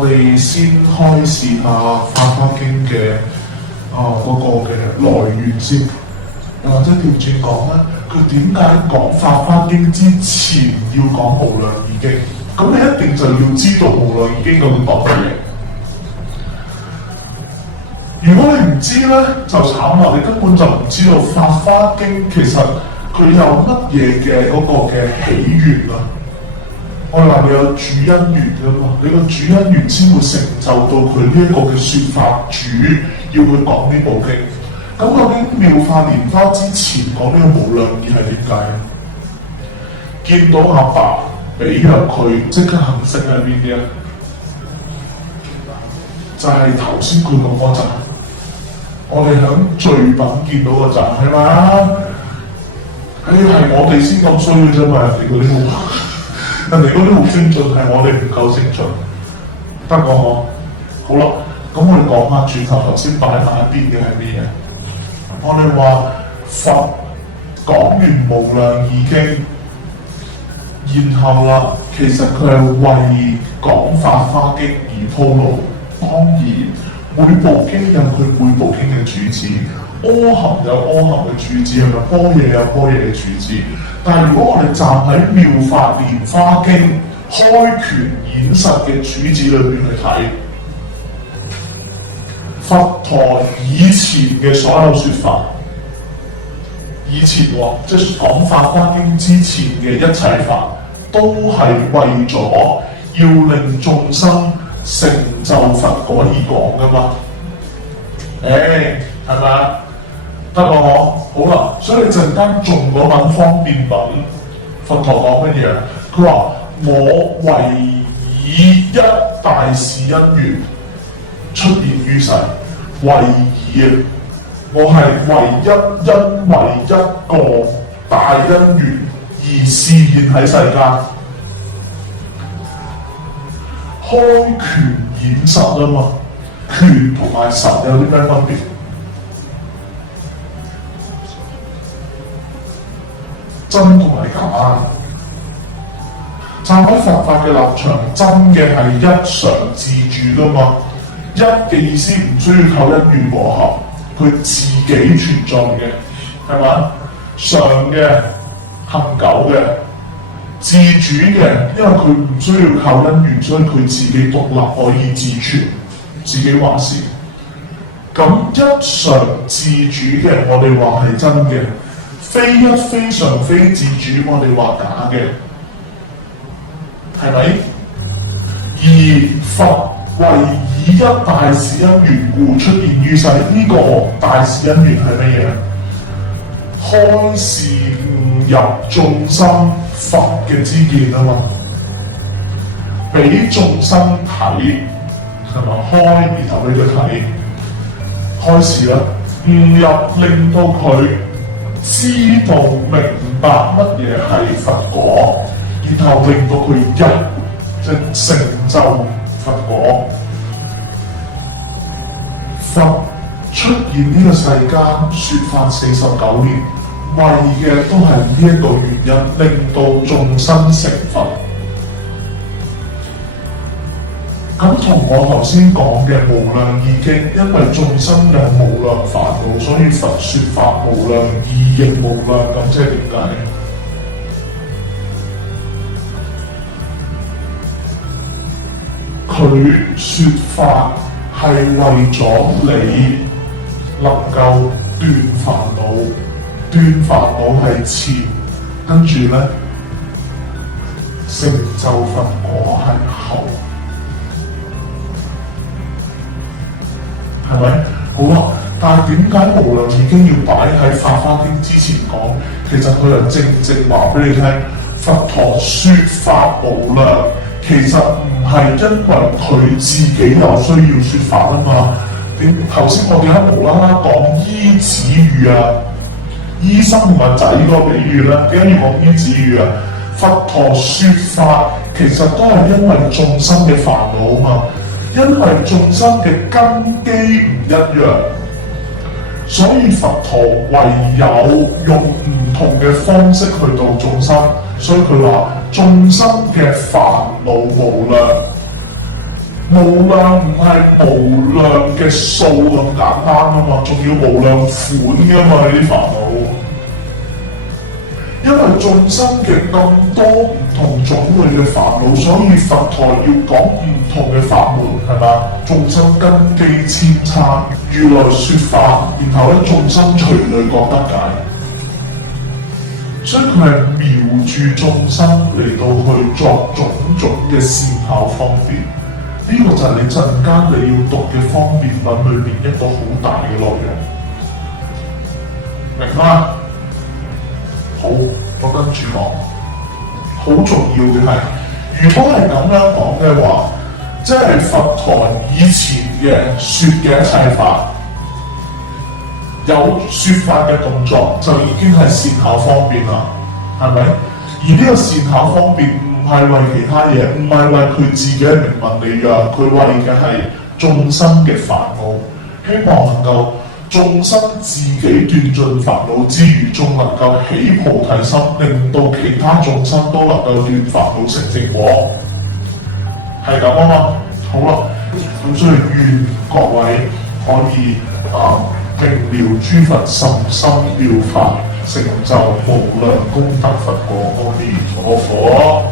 我哋先開始下《法華經》嘅嗰個嘅來源先，又或者調轉講咧，佢點解講《法華經》之前要講《無量義經》？咁你一定就要知道《無量義經》究竟講乜嘢。如果你唔知咧，就慘啦！你根本就唔知道《法華經》其實佢有乜嘢嘅嗰個嘅起源啊！我話你有主因緣㗎嘛，你個主因緣先會成就到佢呢一個嘅説法主要去講呢部經。咁究竟妙法蓮花之前講呢個無量義係點解？見到阿爸俾入佢，即刻行識喺邊啲啊？就係頭先佢講嗰陣。我哋喺序品見到嗰陣係嘛？係我哋先咁衰嘅啫嘛，人哋嗰啲好精進，係我哋唔夠精進。得個我好啦，咁我哋講下轉頭先擺埋一邊嘅係咩嘢？我哋話佛講完無量義經，然後啦，其實佢係為講法華經而鋪路，當然。每部經有佢每部經嘅主旨，阿含有阿含嘅主旨，係咪？般若有般若嘅主旨。但係如果我哋站喺妙法蓮華經開權演實嘅主旨裏邊去睇，佛陀以前嘅所有説法，以前即係講法華經之前嘅一切法，都係為咗要令眾生成就佛果而講噶嘛？係咪？得個我好啦，所以你陣間中嗰本方便品，佛陀講乜嘢？佢話我唯以一大事因緣出現於世，唯以啊！我係唯一因為一個大因緣而示現喺世間。開權演實啊嘛，權同埋實有啲咩分別？真同埋假。站喺佛法嘅立場，真嘅係一常自住噶嘛，一嘅意思唔需要靠因緣和合，佢自己存在嘅，係嘛？常嘅、恒久嘅。自主嘅，因為佢唔需要靠因緣，所以佢自己獨立可以自存，自己話事。咁一常自主嘅，我哋話係真嘅；非一非常非自主，我哋話假嘅，係咪？而佛為以一大事因緣故出現於世，呢個大事因緣係乜嘢？開示悟入眾生佛嘅知見啊嘛，俾眾生睇，係咪開然後俾佢睇，開始啦，悟入令到佢知道明白乜嘢係佛果，然後令到佢成就佛果。佛出現呢個世間説法49年。為嘅都係呢一個原因，令到眾生成佛。咁同我頭先講嘅無量義經，因為眾生有無量煩惱，所以佛説法無量義亦無量。咁即係點解？佢説法係為咗你能夠斷煩惱。斷煩惱係前，跟住咧成就佛果係後，係咪？好啦，但係點解無量義經要擺喺法華經之前講？其實佢就正話俾你聽，佛陀説法無量，其實唔係因為佢自己有需要説法啊嘛。點頭先我點解無啦啦講依止語啊？醫生同埋仔個比喻咧，點解要講依止語啊？佛陀説法其實都係因為眾生嘅煩惱啊嘛，因為眾生嘅根基唔一樣，所以佛陀唯有用唔同嘅方式去度眾生，所以佢話眾生嘅煩惱無量，無量唔係無量嘅數咁簡單啊嘛，仲要無量款噶嘛呢啲煩惱。因為眾生嘅咁多唔同種類嘅煩惱，所以佛陀要講唔同嘅法門，係嘛？眾生根基千差，如來說法，然後咧眾生隨類各得解。所以佢係瞄住眾生嚟到去作種種嘅善巧方便。呢個就係你陣間你要讀嘅方便品裏面一個好大嘅內容，明嗎？好，我跟住講，好重要嘅係，如果係咁樣講嘅話，即係佛陀以前嘅説嘅一切法，有説法嘅動作就已經係善巧方便啦，係咪？而呢個善巧方便唔係為其他嘢，唔係為佢自己嘅名聞利養，佢為嘅係眾生嘅煩惱，希望能夠眾生自己斷盡煩惱之餘，仲能夠起菩提心，令到其他眾生都能夠斷煩惱成正果，係咁啊嘛。好啦，咁所以願各位可以明了諸佛甚深妙法，成就無量功德佛果。阿彌陀佛。